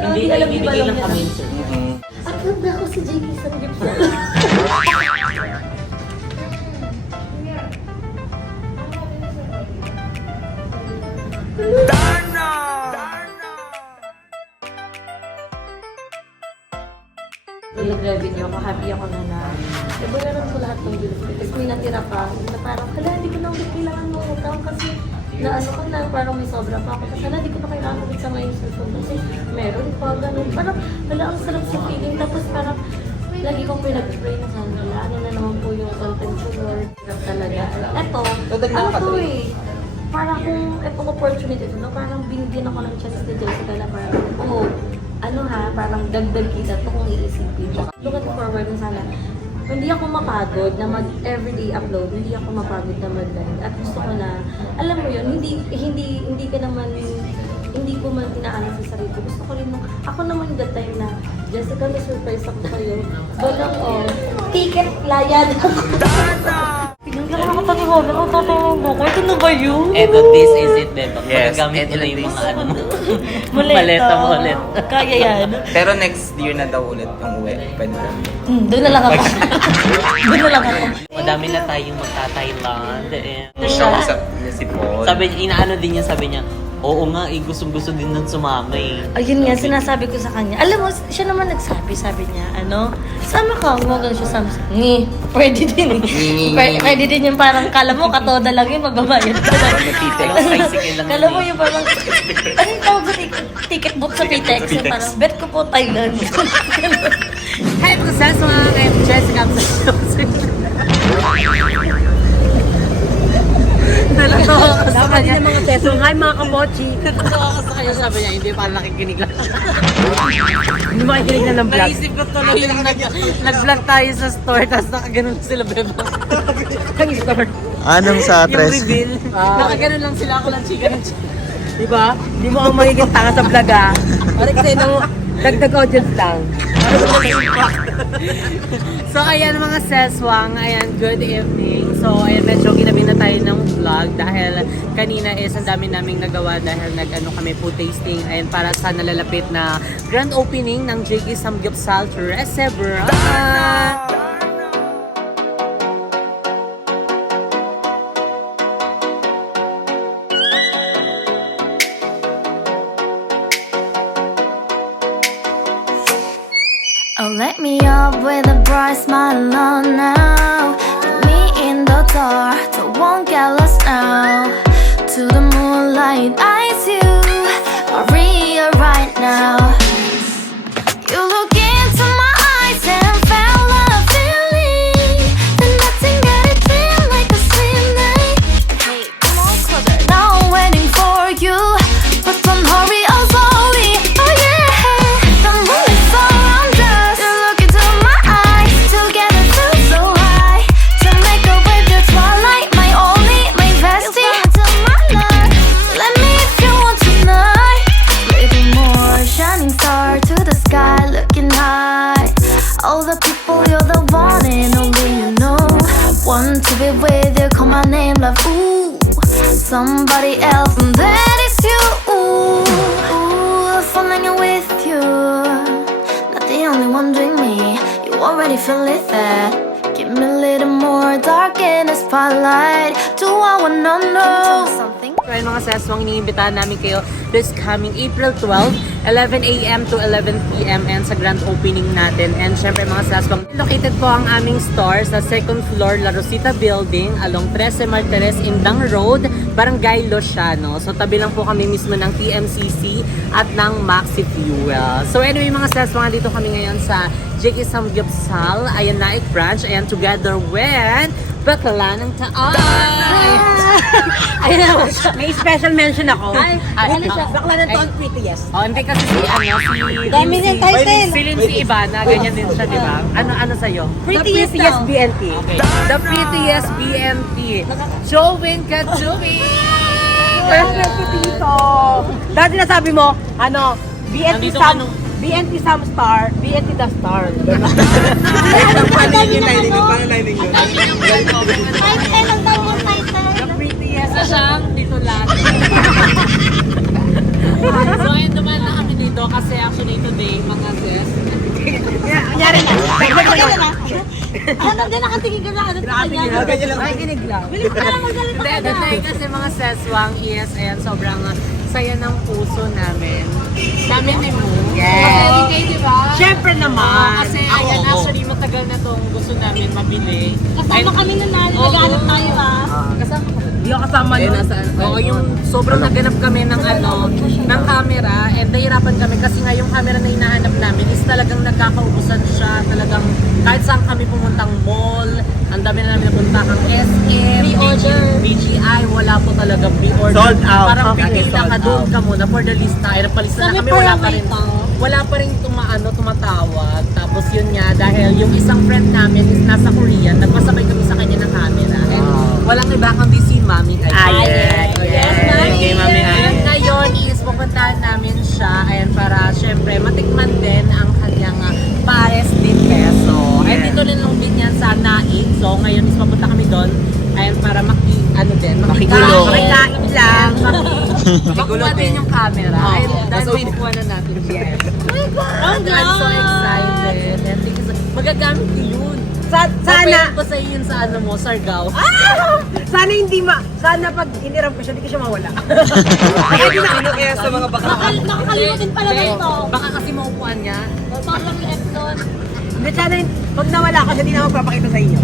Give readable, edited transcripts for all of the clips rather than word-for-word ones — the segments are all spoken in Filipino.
Hindi alam bibigay ba lang kami, sir. Upload na ako sa JK Samgyupsal. Yung revenue ako, happy ako na ibayaran ko lahat ng bills ko. Tapos may natira pa, na parang, hala, hindi ko na ulit kailangan ng utang kasi na ano ko na, parang may sobra pa ako. Kasi hala, hindi ko na kailangan ulit sa ngayon cellphone kasi meron pa, ganun. Parang, hala, ang sarap sa feeling. Tapos parang, lagi kong pinag-pray na sana, hala, ano na naman po yung content ko, Lord. Sarap talaga. Eto, ano to eh, parang kung itong opportunity to, no, parang binigyan ako ng chance ni Jessica na parang, oh, ano ha, parang dagdag kita to kung iisipin. Looking forward na sana. Hindi ako mapagod na mag-everyday upload, hindi ako mapagod na mag-live. At gusto ko na, alam mo yun, hindi ka naman, hindi ko man tinaanan sa sarili ko. Gusto ko rin, ako naman that time na, Jessica, may surprise ako kayo. Walang, ticket layad ako. Tignan ako taniwala ko, tatawag ko. Ito na ba yun? Eto, this is it, Bebang. Yes, Magagamit eto nila na yung this. mga ano mo. Maleta. Maleta. Kaya yan. Pero next year na daw ulit yung uwi. Pwede na. Doon na lang ako. Doon na lang ako. Madami na tayong magta-Thailand. Siya usap niya si Paul. Sabi niya, inaano din niya, sabi niya, oo nga, gustong-gusto din nun sumama eh. Ayun nga, sinasabi ko sa kanya. Alam mo, siya naman nagsabi, sabi niya, sama ka, huwag lang siya sama. Pwede din eh. Pwede din yung parang, kala mo, katoda lang yun, magbabayad ka lang. Tricycle lang Kala mo yun eh. yung parang, ano yung tawag sa ticket book sa PTEX? Yung parang, bet ko po Thailand. Hi, Princess! I'm Jessica. Nalatawa ka sa kanya. mga teso. Hi mga kabochi. Nalatawa ka sa kanya. Sabi niya, hindi pa nakikinig lang. Hindi makikinig na ng vlog. Naisip ko tuloy yung nag-vlog tayo sa store, tapos nakaganon sila, Beba. Ang store. Anong sa Yung tres? reveal. Nakaganon lang sila, ako lang chika ng chika. Diba? Hindi mo ako magiging tanga sa vlog ah. Parang kasi nang dagdag audience lang. So ayan mga seswang, ayan, good evening. So ayan, medyo ginabi na tayo ng vlog dahil kanina is ang dami naming nagawa dahil nag-ano kami food tasting ayan para sa nalalapit na grand opening ng JK Samgyupsal Restaurant. Oh, let me up with a bright smile on now. Put me in the dark, so won't get lost now. To the moonlight, eyes you, Maria right now. You look into my eyes and felt a feeling. And nothing got it feel like a slim night. Hey, come on closer. Now I'm waiting for you, but don't hurry, oh slowly. Oh yeah, the moonlight's around us. You look into my eyes, together feels so right. To make a with the twilight, my only, my bestie. You come into my life, let me if you want tonight. Little more shining star to the sky, looking high. All the people, you're the one and only you know. Want to be with you, call my name, love. Ooh, somebody else, and that is you. Ooh, falling in with you. Not the only one doing me. You already feel it there. Give me a little more dark in the spotlight. Do I wanna know something? Kaya mga seswang, iniimbitahan namin kayo this coming April 12, 11 a.m. to 11 p.m. and sa grand opening natin. And syempre mga seswang, located po ang aming store sa second floor La Rosita Building along 13 Martires Indang Road, Barangay Losiano. So tabi lang po kami mismo ng TMCC at ng Maxi Fuel. So anyway mga seswang, dito kami ngayon sa JK Samgyupsal, ayan Naik branch, ayan together with Bakla ng Taay. Ayun na siya. May special mention ako. Ano siya? Bakla ng Taon Prettiest. Oh, hindi kasi si Dami niyang title. Si Lindsay Ibana, ganyan din siya, di ba? Ano sa'yo? Prettiest BNT. Okay. The prettiest BNT. Jowin Kajubi! Perfect dito. Dati nasabi mo, BNT Nandito Sam, ka nung- BNT Sam Star, BNT The Star. Paano yung lining yun? Paano lining yun? The prettiest na siyang dito lang. So, ayun naman na kami dito. Do kasi actually today, mga sis. Ano din nakatingin ka na ano sa kanya? Nakikinig lang. Bilis ka lang magsalita ka That na. time kasi mga seswang is, ayan, sobrang saya ng puso namin. Namin ni Mo. Very gay, di ba? Siyempre naman. Kasi ayan, actually matagal na tong gusto namin mabili. Kasama kami na naghanap tayo ah. Kasama ka ba? Hindi ako kasama Ayun, Oo, yung sobrang naganap kami ng ng camera and nahirapan kami kasi nga yung camera na hinahanap namin is talagang nagkakaubusan siya. Talagang kahit saan kami pumuntang mall, ang dami na namin napuntahang SM, Pre-order. BGI, wala po talaga pre-order. Sold out. Parang Okay, pipila ka sold doon out. ka muna for the list tayo. Napalista na Sabi kami, pa wala lang pa may rin. tao. Wala pa rin tumatawag. Tapos yun nga, dahil yung isang friend namin is nasa Korea, nagpasabay kami sa kanya ng camera. And walang iba kundi si Mami Ayek. Yes, Mami. Kay Mami Ayun, Ayek. ngayon is pupuntahan namin siya ayan, para syempre matikman din ang kanyang pares de peso. And dito rin yung din yan sa Naik. So ngayon is papunta kami doon ayan, para Makigulo. makikain lang. Makigulo Makuha din din. yung camera. Ayun, dahil Mas- makukuha na natin siya. Oh I'm so excited. And thank you magagamit ko yun. Sana, Papayan ko sa yun sa ano mo, Sargao. sana hindi sana pag iniram ko siya, hindi ko siya mawala. Kaya dinakino kaya sa mga baka. Nakakalimutin pala na ito. Baka kasi maupuan niya. Parang yung Epson. Hindi, sana, pag nawala ko, siya, hindi na magpapakita sa inyo.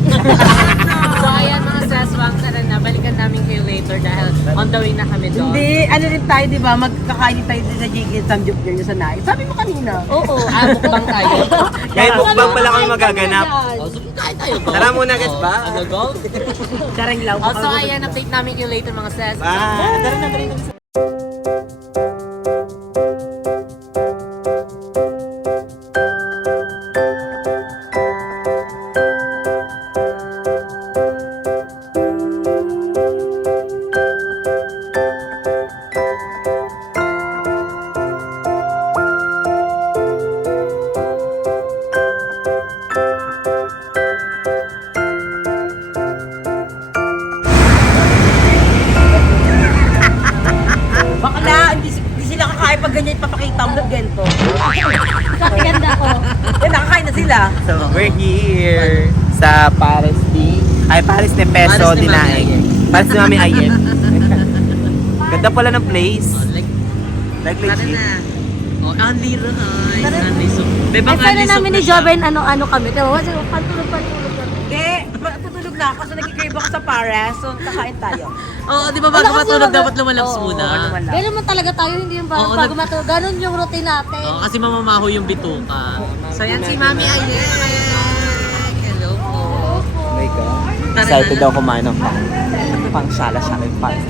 So ayan mga saswang, tara na, balikan namin kayo later dahil on the way na kami doon. Hindi, ano rin tayo, di ba? Magkakain tayo sa Jiggy Samgyup niyo sa Nai. Sabi mo kanina. Oo, mukbang tayo. Kahit mukbang pala kami magaganap. Oh, so kain tayo ba? Tara muna guys ba? Ano go? Darang lang. Oh, so ayan, update namin kayo later mga ses. Bye. Tara na, tara na. Bakla, hindi sila kakain pag ganyan ipapakita mo ng gento. Kasi ganda ko. Eh, nakakain na sila. So we're here sa Paris Paris de Peso Paris ni Mami Dinaeng. Ayek. Paris ni Mami Ayek. Ganda pala ng place. Like Tara legit. na. Oh, Andy Rice. Andy so. Ay, sana namin ni Joven ano-ano kami. Pero wala, pantulog. Hindi, tutulog na ako. So, nag-crave ako sa Paris. So, kakain tayo. Oo, di ba bago Wala kasi matulog mga- dapat lumalaps Oo, muna? lumalaps. Ganun man talaga tayo, hindi yung parang Oo, bago matulog. Ganun yung routine natin. Oo, kasi mamamaho yung bituka. So yan si Mami Ayek. Hello po. Oh my God. Tara Excited na. daw kumain ng pang sala-sala yung Paris.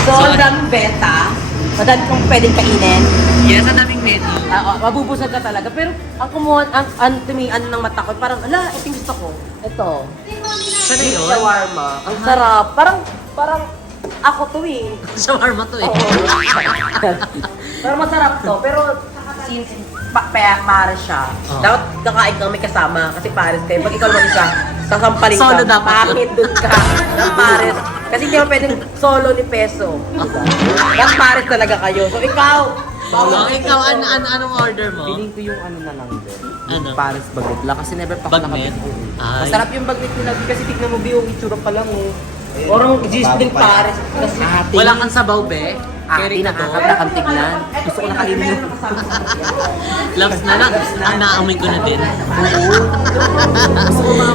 So, ang daming beta. Madami kong pwedeng kainin. Yes, ang daming menu. Mabubusog ka talaga. Pero ang kumuha, ang tumian ng mata ko, parang, ala, ito yung gusto ko. Ito. Sana yun? Shawarma. Ang sarap. Parang, ako to eh. Shawarma to eh. Pero masarap to. Pero, since Paris siya, Oh. dapat kakain kang may kasama. Kasi Paris kayo. Pag ikaw naman isa, sasampalin ka. Solo dapat. Pangit dun ka. Ng Paris. Kasi hindi mo pwedeng solo ni Peso. Ng Paris talaga kayo. So, ikaw, Oh, ikaw, anong order mo? Feeling ko yung ano na lang din. Ano? Paris bagnet lang kasi never pa ako Bagnet? nakabit. Ay. Masarap yung bagnet nila kasi tignan mo yung itsura pa lang oh. Orang Gisling Paris. Kasi, Wala kang sabaw, be? Ati nakakabla tignan. Gusto ko nakainin yun. Loves na lang. Ang naamoy ko na din.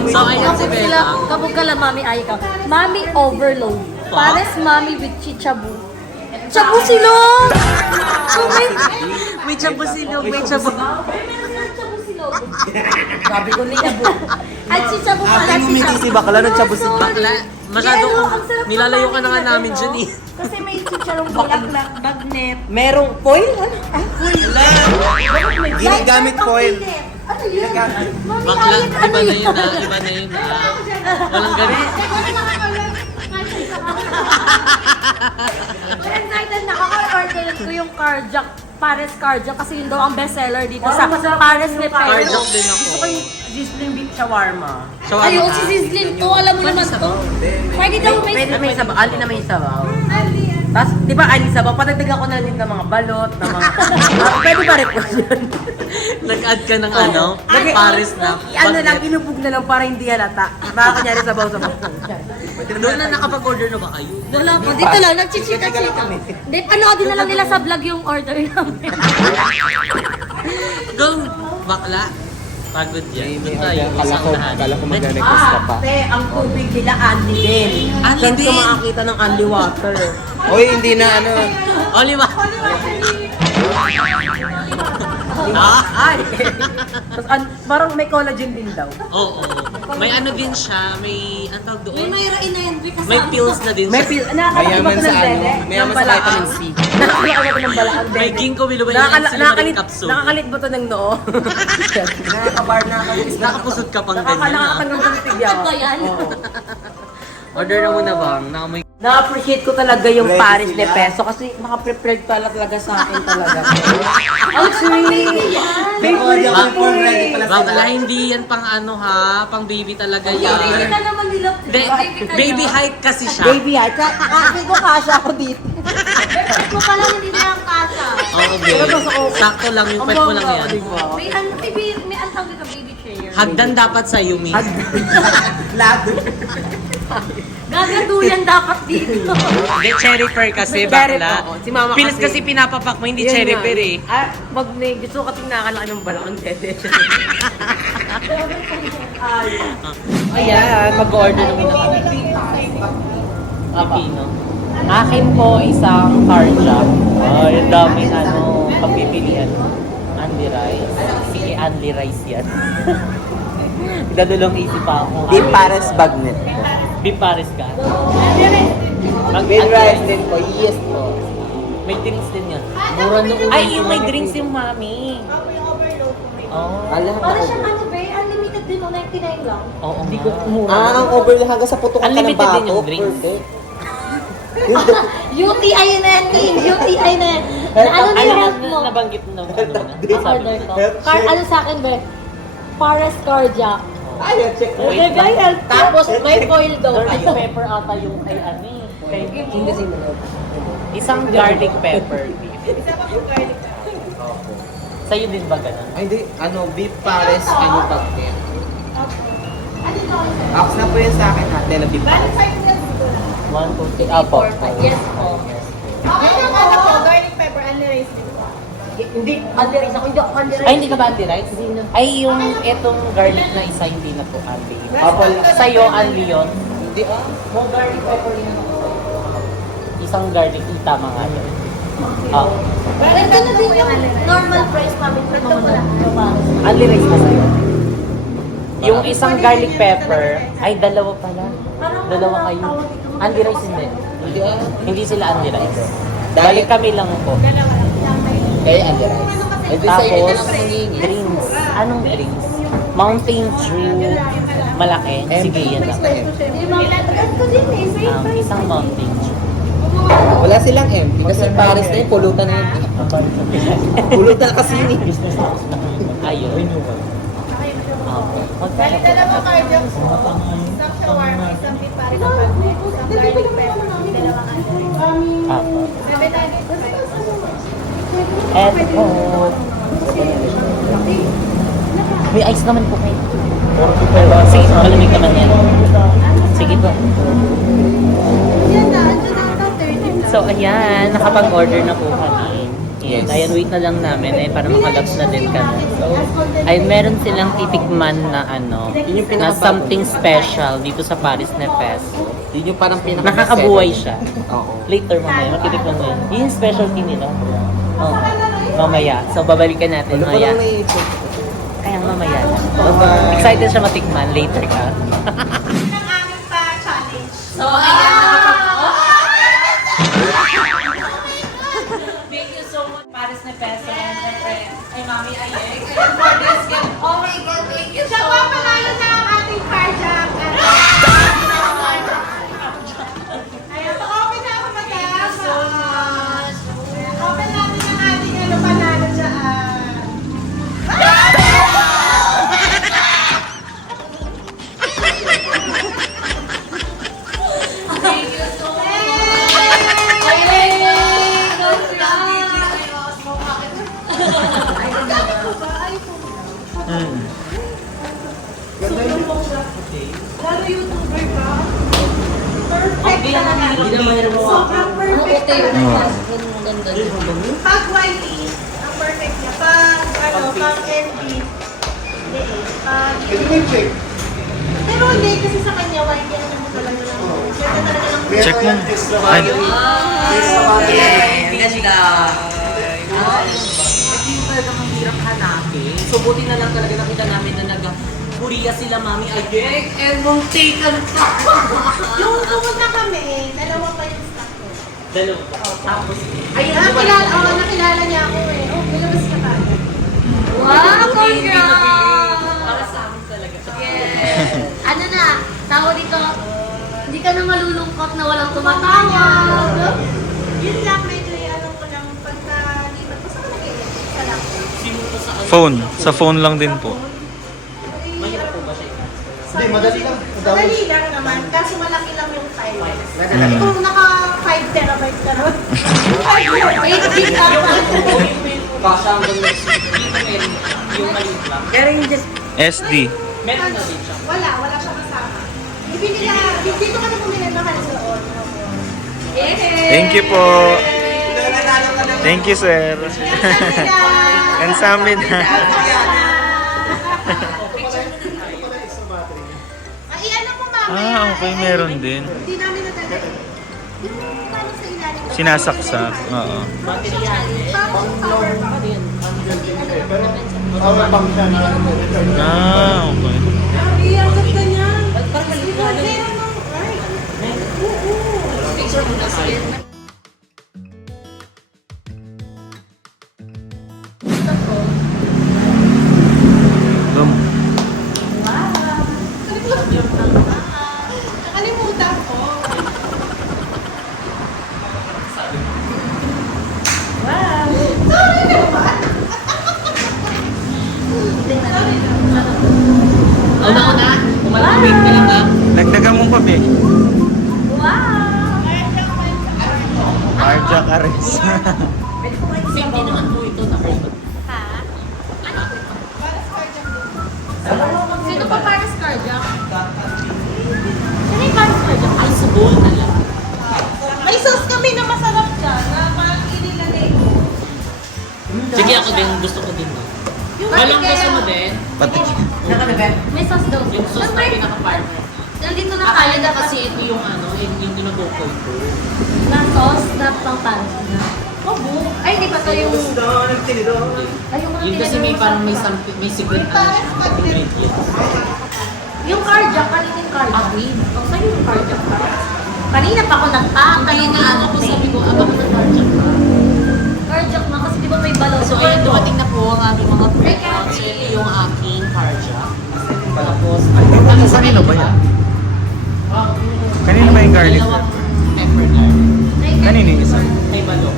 So, ayan si Kapag sila, Bella. kapag kala mami ay ka. Mami overload. Pares mami with chichabu. Chabu silog! May chabu silog, may chabu. Chabu silog. sabi ko nila po. Ay, chichabu pala, Ate mo may chichabu. sisi bakla nagchabos si Bakla, masyado, Ano, ang sarap nilalayo ka na nga naman namin nila, dyan no? eh. Kasi may chicharong bulaklak, bagnet. Merong foil? Ano? Ginagamit foil. Ano yun? Mami, Bakla, ayat, iba ano na yun? yun na, iba na yun na. Walang ganun. Excited na ako. Order ko yung carjack. Pares carjack kasi yun daw ang bestseller dito sa Pares de Peso. Carjack din ako. Gusto ko yung Gisling beef shawarma. Ayun, si Sizzlin to, alam mo naman to. Pwede daw may... Pwede may sabaw. Ali na may sabaw. Tapos, di ba, Alisa, padagdagan ko na din ng mga balot, ng mga... Pwede pa rin po yun. Nag-add ka ng ano? Paris na. Ano lang, inubog na lang para hindi halata. Baka kunyari sabaw-sabaw. Doon na nakapag-order na ba kayo? Wala po. Dito lang, nagchichika-chika. Hindi, panoodin na lang nila sa vlog yung order namin. Go! Bakla. Pagod yan. Doon tayo. Kala ko mag-request ka pa. Te, ang tubig nila Andy din. Andy Saan din? ka makakita ng Andy water? Uy, hindi na ano. Oliva! Ay! Tapos, parang may collagen din daw. Oo. May ano din siya. May, ang tawag doon? Mayra inenvy kasi. May pills na din May siya. pil... Nakakalimutan Mayaman ko sa ng ano, dede. mayaman ng sa balaang. vitamin C. Nakakalimutan ko ng balaang dede. May ginkgo biloba yung silimaring capsule. Nakakalit ba ito ng noo? Nakakabar na Nakapusot ka pang ganyan. Nakakatanggal ng tigyaw. Ano ba yan? Order na muna bang? Nakamoy. Na-appreciate ko talaga yung Ready Paris de sila? Peso kasi naka-prepared talaga sa akin talaga. Ang sweet! Favorite ko po eh. Bakla, hindi yan pang ano ha. Pang baby talaga Hindi yan. na naman nila. Baby height kasi siya. Baby, ay, kasi ko kasha ako dito. Ko pala hindi na ang kasa. Oo, babe. Sakto lang yung pet mo lang yan. May ang tawag dito, baby chair. Hagdan dapat sa Yumi. Lado. Gagaduyan dapat dito. Hindi, cherry pear kasi, Cherry bakla. pear, oo. Si mama Pilit kasi- kasi pinapapak mo, hindi Yun cherry nga. pear eh. Ah, gusto ko kasing nakalaki ng balakang dede. Ayan, mag-order na muna kami. Pipino. Akin po isang carja. Oh, yung daming ano, pagpipilian. Anli rice. Sige, Anli rice yan. Dadulong isip pa ako. Di Paris bagnet. Beef Paris ka. With rice din po. Yes po. May drinks din yan. Mura na Ay, yung may drinks yung mami. Oh. Alam Para ko. siyang ano ba, unlimited din o 99 lang. Oo nga. Ang overload hanggang sa putukan ka ng Unlimited din bato. yung drinks. UTI na yan, King. UTI na yan. Na ano na yung health mo? Nabanggit mo na ano mo na. Sabi Order ko. ko. Ano sa akin ba? Pares cardiac. Ay, check mo. Wait lang. health. Tapos may foil daw. Garlic pepper ata yung kay Ani. Isang garlic pepper. Sa'yo din ba ganun? Ay, hindi. Ano, beef Paris, ano bagnet. Box na po yun sa akin natin na beef Paris. 1, 2, 3, apo. Yes po. Hindi, underize ako. Hindi ako underize. Ay, hindi ka ba anti-rice? Ay, yung etong garlic na isa, hindi na po anti. Sa'yo, anti yun. Hindi More garlic pepper yun. Isang garlic, tama nga yun. Ah, Ganda na din yung normal price namin. Ito wala. anti rice na sa'yo. Yung isang garlic pepper, ay dalawa pala. Dalawa kayo. Anti rice hindi. Hindi sila anti rice. Balik kami lang po. Kaya under rice. Tapos, drinks. Anong drinks? Mountain Dew. Malaki. Sige, yan lang. Isang Mountain Dew. Wala silang empty kasi Paris na yun, pulutan na yun. Pulutan kasi yun eh. Ayun. Okay. Dalawa cardio po. Isang shawarma, isang beef paris na bagnet, isang garlic pepper, dalawang ano. Apo. Sabi tayo And may ice naman po kayo. Sige, malamig naman yan. Sige po. yan na, andyan na ito, 30. So ayan, nakapag-order na po kami. Yes. Ayan, wait na lang namin para makalabs na din kami. So, ay meron silang titikman na ano, Yun yung na pinakabago. something special dito sa Paris Nepes. Yun yung parang pinaka Nakakabuhay siya. Oo. Later mamaya, matitikman mo yun. Yun yung specialty nila. Oh, mamaya. So babalikan natin Wala ko mamaya. lang naiisip. Kaya mamaya lang. Bye-bye. Excited siya matikman. Later ka. So, ayan, Thank you so much, Paris Nepes. And syempre, ay Mami Ayek. And for this gift, oh my God, thank you so much. Panalo na ang ating cardiac. Ayan, so open na ako madam. Open natin ang ating ano panalo dyan. Ay, Lalo YouTuber ka. Perfect talaga. Sobrang perfect talaga. Ganda. Pag YT, ang perfect niya. Pag NB, hindi eh. Pero hindi, kasi sa kanya, YT, ano mo talaga lang. Ganda talaga lang. Check mo. Ay, Hindi sila. Hindi yung talaga mahirap hanapin. So, buti na lang talaga nakita namin na nag-Korea sila, Mami Ayek, and Muntikan pa. Yung pumunta kami, dalawa pa yung stock ko. Dalawa. Tapos, Nakilala niya ako eh. Oh, bilabas ka pa. Wow, buti hindi congrats! nabili. Para sa amin talaga. Yes. Ano na, tao dito, hindi ka na malulungkot na walang tumatawag. Yun lang, medyo ano ko lang pagkalipat. Basta ko nag-iit sa laptop. Sinuto sa phone. Sa phone lang din po. Mahirap po ba siya? Hindi, madali lang. Madali lang naman, kaso malaki lang yung file. Mm. Kung naka 5 terabyte ka ron. 8 gig ka pa. Kasha ang meron yung maliit lang. Pero yung just... SD. Meron na din siya. Wala siya kasama. Ibili na, dito ka na bumili na kalis doon. Thank you po. Thank you, sir. And sa amin na. Ay, ano po mamaya? Ah, okay, meron din. Hindi namin nadala. Yung ano sa ilalim. Sinasaksak. Oo. Parang power pa. Ah, okay. Ay, ang ganda niyan. Meron ng, right? Nakalimutan ko. Wow. Sorry naman. Una-una, umalamig ka lang ha. Nagdagan mong pabi. Wow! Cardiac arrest. Same din naman po ito na heard. Sino pa Paris cardiac? Sino yung Paris cardiac? Ay, sa bowl na lang. May sauce kami na masarap dyan na parang inilalay ko. Sige, ako din. Gusto ko din. Yung Walang gusto mo din. Pati. May sauce daw. Yung sauce na pinaka-partner. Nandito na tayo Akala na kasi ito yung ano, yung ginagokol ko. na sauce na pang Paris na. Obo. Ay, di ba ito yung... Ay, yung mga Yun kasi may tinidor parang may sa- something, may secret ano siya, ingredients. Yung cardiac, kanina yung cardiac. Oh, sa'yo yung cardiac ka. Kanina pa ako nagpatanong Hindi na na ano ko sabi ko, abang na cardiac ka. Cardiac na kasi di ba may balot? So ayun, dumating na po ang aming mga breakouts. So ito yung aking cardiac. Tapos, Kanino ba yan? Kanino ba yung garlic? dalawang pepper garlic. Kanino yung isa? Kay Balong.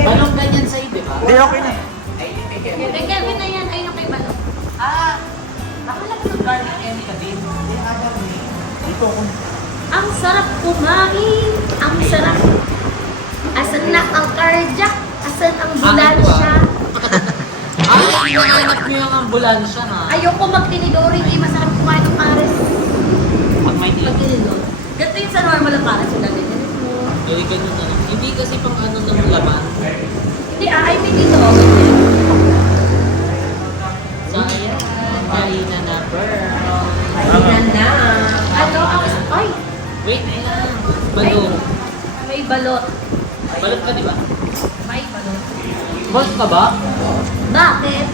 Balong ganyan sa'yo, di ba? Hindi, okay na. Kay Kevin na yan, ayun yung kay balot. Akala ko ng garlic any ka din. Ang sarap kumain. Ang sarap. Asan na ang cardiac? Asan ang bulansya? Hinahanap niyo yung ambulansya ha. Ayoko magtinidori. Hindi masarap kumain ng pares. Pag may Pag tinidor. Ganito yung sa normal ng pares. Yung ganito mo. Gawin ka nyo na lang. Hindi kasi pang ano ng laman. Hindi, I mean dito. So ayan, Karina na girl. Na. Ano ang... Ay! Wait lang. Balong. May balot. Balot ka di ba? May balot. Balot ka ba? Bakit?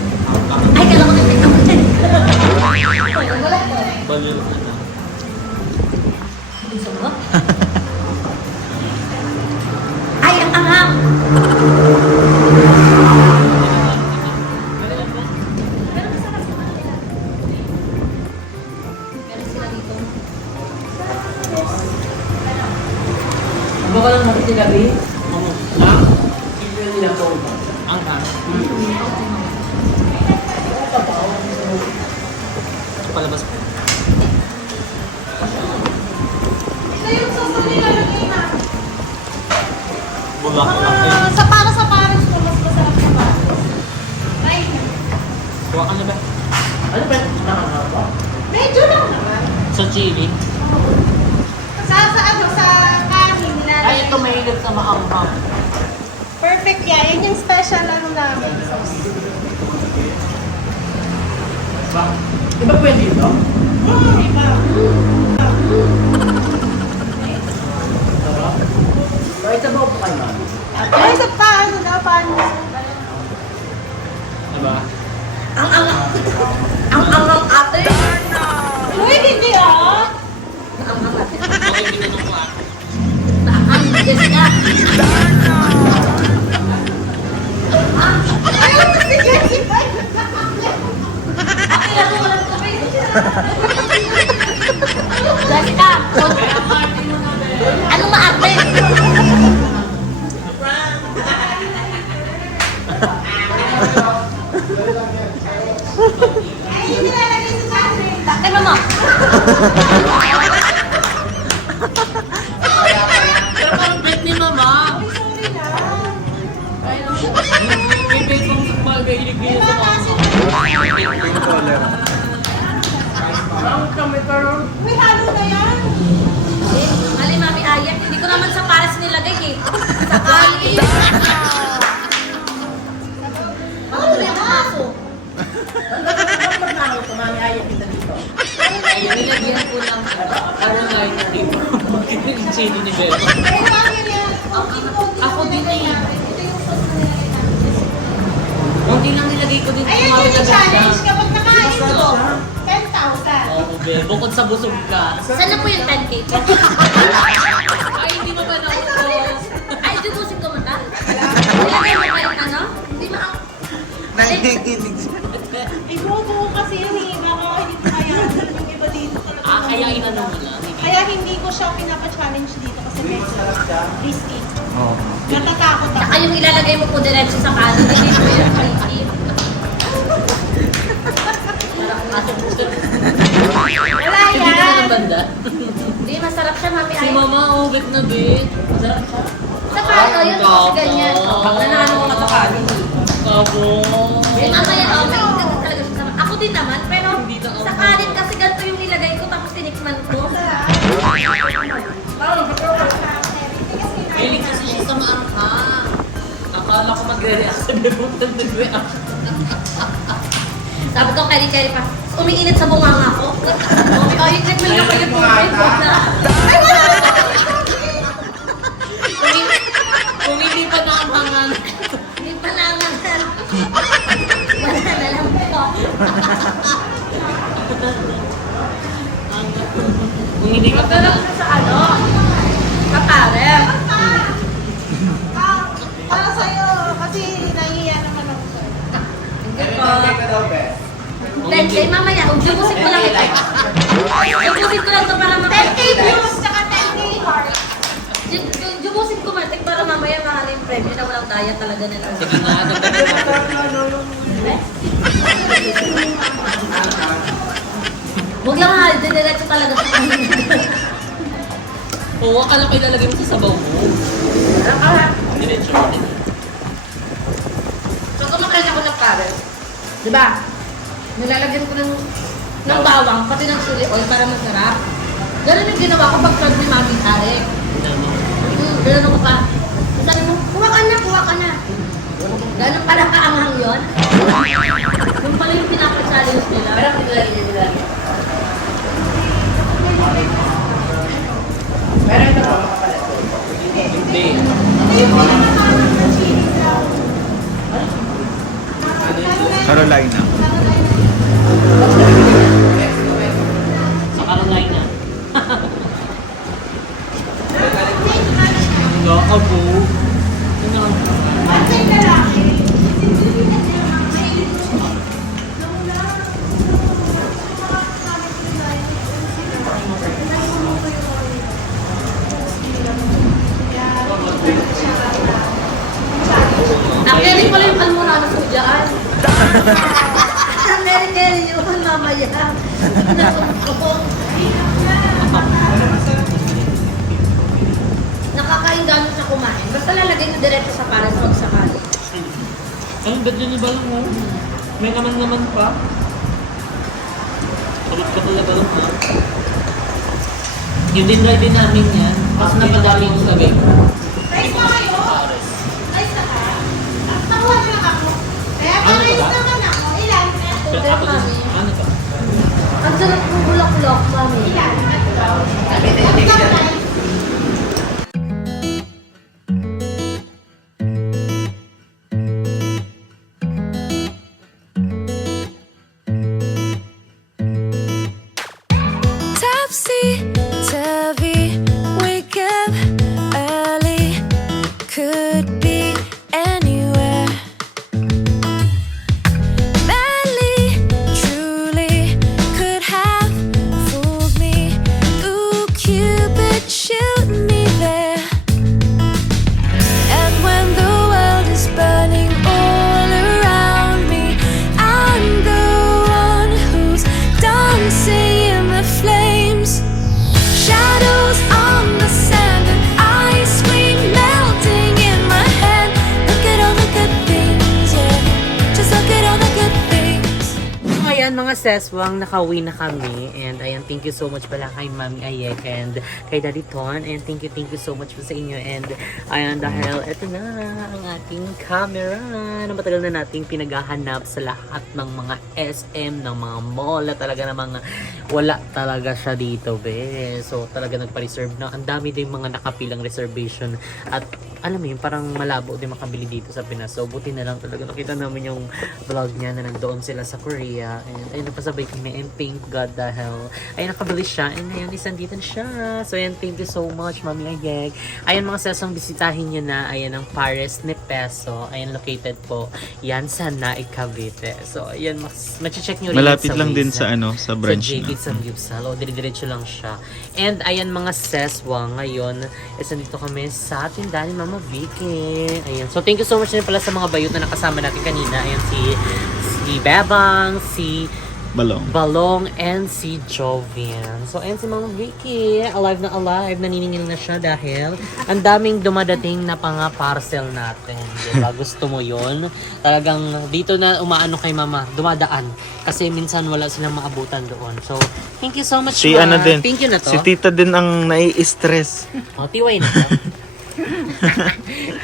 Ay, kala ko nagtita mo dyan. Balot ka na. Gusto mo? Ay, ang anghang! Pero masarap sa kanila. Meron sila dito. Ano ka lang nakitilabi? Ha? Hindi nila po. Ang ano? Palabas ko. Ito yung sauce na nilalagay na. Bulak lang. Para sa Paris ko, mas masarap sa Paris. Ay, Kuha ka na ba? chili. Sa kanin nila. Ay, ito mahilig sa maanghang. Perfect yan. Yan yung special ano namin. Sauce. Di ba pwede ito? Iba. So, ito ba po kayo, ma'am? Ay, sa paano na? Paano? Diba? Ang angang ate! Uy, hindi ah! Ayaw mo si Jessie pa! Jessica, anong maarte? Ay, hindi nilalagay sa sachet. Bakit mo? Ang bet ni Mama. Sorry na. Bibig kong magahilig din sa mga. Yung color. Uy, halo na yan. Mali, Mami Ayat, hindi ko naman sa pares nilagay eh. Sa kanin. Bakit tuloy ang aso? Ano ito, mami, ayaw kita dito. Ayun, nilagyan ko ng Carolina Reaper. Yung chili ni Bella. Ay, bakit yan? Ako din eh. Kunti lang nilagay ko dito. Ayan Tumawag yung agad challenge. siya. Kapag nakain ko, 10,000. Oo, Bel. Bukod sa busog ka. Saan na po yung 10K? Ay, hindi mo ba naubos? Ay, dubusin ko mata. Nilagay mo ba yung ano? Hindi ma... Nakikinig siya. Ibubuo kasi yung iba ko, hindi ko kaya yung iba dito talaga. Kaya inano mo lang. Kaya hindi ko siya pinapa-challenge dito kasi medyo risky. Oo. Natatakot ako. Saka yung ilalagay mo po diretso sa kanin. Hindi mo yung crazy. Wala Hindi ka yan! ng banda. Hindi, masarap siya, Mami Si Ayat. Mama, ubit na din. Masarap siya. Sa paano, yun kasi ganyan. Nanalo ko nga sa kanin. Kabo. Si Mama yan, oh, may ganun talaga siya sa ako din naman, pero Hindi na ako. sa kanin kasi ganito yung nilagay ko tapos tinikman ko. Hilig kasi siya sa maanghang. Akala ko magre-react sa birutan nag-react. Sabi ko kay Cherry pa, umiinit sa bunganga ko. Oh, yung nagmay na kayo tubig. Kung hindi pa naanghangan. Hindi pa naman. Wala na lang po. Kung hindi ka pa Masarap siya sa ano? Sa parem. Para sa'yo, kasi nahihiya naman ako sa'yo. Then, kay mamaya, ubusin ko lang ito. Ubusin ko lang ito para mamaya. 10K views, tsaka 10K heart. Ubusin ko matik para mamaya mahal yung premyo na walang daya talaga nila. Sige nga, Huwag lang mahal, diretso talaga sa kanina. Oo, akala ko ilalagay mo sa sabaw mo. Diretso mo din. So, kumakain ako ng pares. Diba? Nilalagyan ko ng bawang, pati ng chili oil para masarap. Ganun yung ginawa ko pag serve ni Mami Tarek. Ganun ko pa. Sabi mo, kuha ka na. Ganun pala kaanghang yun. Yung pala yung pinapa-challenge nila. Pero nilagay. Pero ito po, makapalit. Hindi. Carolina. Sa Carolina. Nakabo. Pansin na lang. Nakeri pala yung almona na sudyaan. Nakeri yun, mamaya. Nakakain gano'n siya kumain. Basta lalagay mo diretso sa pares, huwag sa kanin. Anong bad yun ni Balong mo? May naman pa. Kulit ka talaga lang ha. Yung din din namin yan. Kasi napadali ko sa bag. Rice na kayo? Rice na ka? Nakuha na lang ako. Kaya pa rice naman ako. Ilan? Order, mami. Ano to? Ang sarap ng bulak-bulak, mami. Ilan? Topsy-turvy, wake up early, could be anywhere. Badly, truly, could have fooled me. Ooh, Cupid, shoot me there. And when the world is burning all around me, I'm the one who's dancing in the flames. Shadows on the sand and ice cream melting in my hand. Look at all the good things, yeah. Just look at all the good things. So, ayan mga seswang, nakauwi na kami. And ayan, thank you so much pala kay Mami Ayek and kay Daddy Ton. And thank you so much po sa inyo. And ayan, dahil eto na ang ating camera na matagal na nating pinaghahanap sa lahat ng mga SM, ng mga mall na talaga namang wala talaga siya dito, be. So talaga nagpa-reserve na. Ang dami din mga nakapilang reservation. At alam mo yun, parang malabo din makabili dito sa Pinas. So buti na lang talaga nakita namin yung vlog niya na nandoon sila sa Korea. And ayun, napasabay kami. And thank God dahil ayun, nakabili siya. And ayun, isang dito na siya. So ayun, thank you so much, Mami Ayek. Ayun mga sesong, bisitahin nyo na. Ayun ang Paris ni Peso. Ayun, located po yan sa Naik, Cavite. So ayun, machi-check nyo rin Malapit sa lang din Waze, sa sa branch JB na. sa Gipsal. O, dire-diretso lang siya. And ayan mga seswang, ngayon, nandito kami sa tindahan ni Mama Vicky. Ayan. So thank you so much din pala sa mga bayot na nakasama natin kanina. Ayan, si Bebang, si Balong, and si Jovian. So ayan si Mama Vicky, alive na alive, naniningil na siya dahil ang daming dumadating na pang parcel natin. Diba? Gusto mo yun? Talagang dito na umaano kay Mama, dumadaan. Kasi minsan wala silang maabutan doon. So, thank you so much, Si Ma. ano din, Thank you na to. si tita din ang nai-stress. O, tiway na to.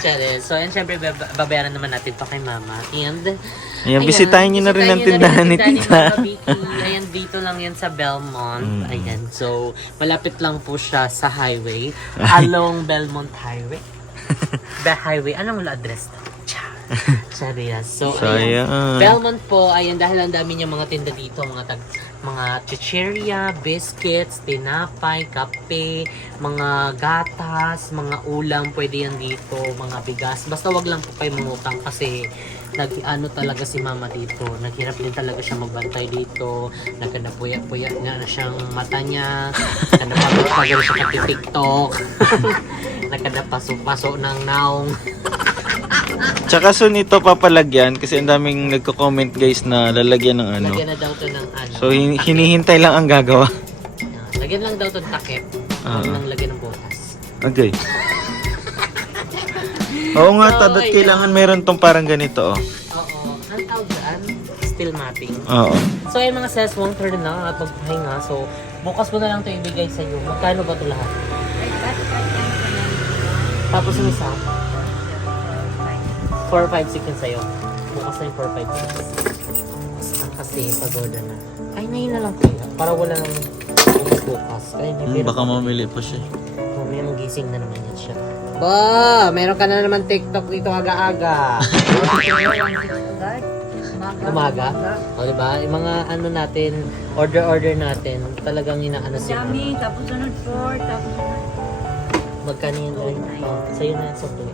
Charis. So, and syempre, babayaran naman natin to kay Mama. And, Ayan, bisitahin niyo na rin ang tindahan ni tita. Mama Vicky. Ayan, dito lang yan sa Belmont. Ayan, so, malapit lang po siya sa highway. Along Belmont Highway. Highway. Anong address to? Charis. So, ayan. Sayang. Belmont po, ayan, dahil ang dami niya mga tinda dito, mga chicheria, biscuits, tinapay, kape, mga gatas, mga ulam, pwede yan dito, mga bigas. Basta wag lang po kayo mangutang kasi nag-ano talaga si Mama dito. Naghirap din talaga siya magbantay dito. Nagkanapuya-puya na siyang mata niya. Nagkanapagal siya kati TikTok. Nagkanapaso-paso ng naong. Tsaka soon ito papalagyan kasi ang daming nagko-comment guys na lalagyan ng ano. Lagyan na daw to ng ano. So hinihintay lang ang gagawa. Lagyan lang daw to ng takip. Huwag lang lagyan ng bukas. Okay. Oo nga, So, tadat ayan. kailangan meron tong parang ganito oh. Oo. Ang tawag dyan? Steel matting. Oo. So ayun mga sis, one third na at magpahinga. So bukas ko na lang ito ibigay sa iyo. Magkano ba ito lahat? Tapos yung isa? 456 sa'yo. Bukas na yung 456. Kasi pagoda na. Ay, ngayon na lang kaya. Para wala nang bukas. Kaya hindi Baka mamili pa siya. Mamaya magising na naman yan siya. Ba, meron ka na naman TikTok dito aga-aga. Umaga? O diba? Yung mga ano natin, order natin, talagang inaano sila. Yummy, tapos sunod 4, tapos Magkano yun? Oh, sa'yo na yan, sukli.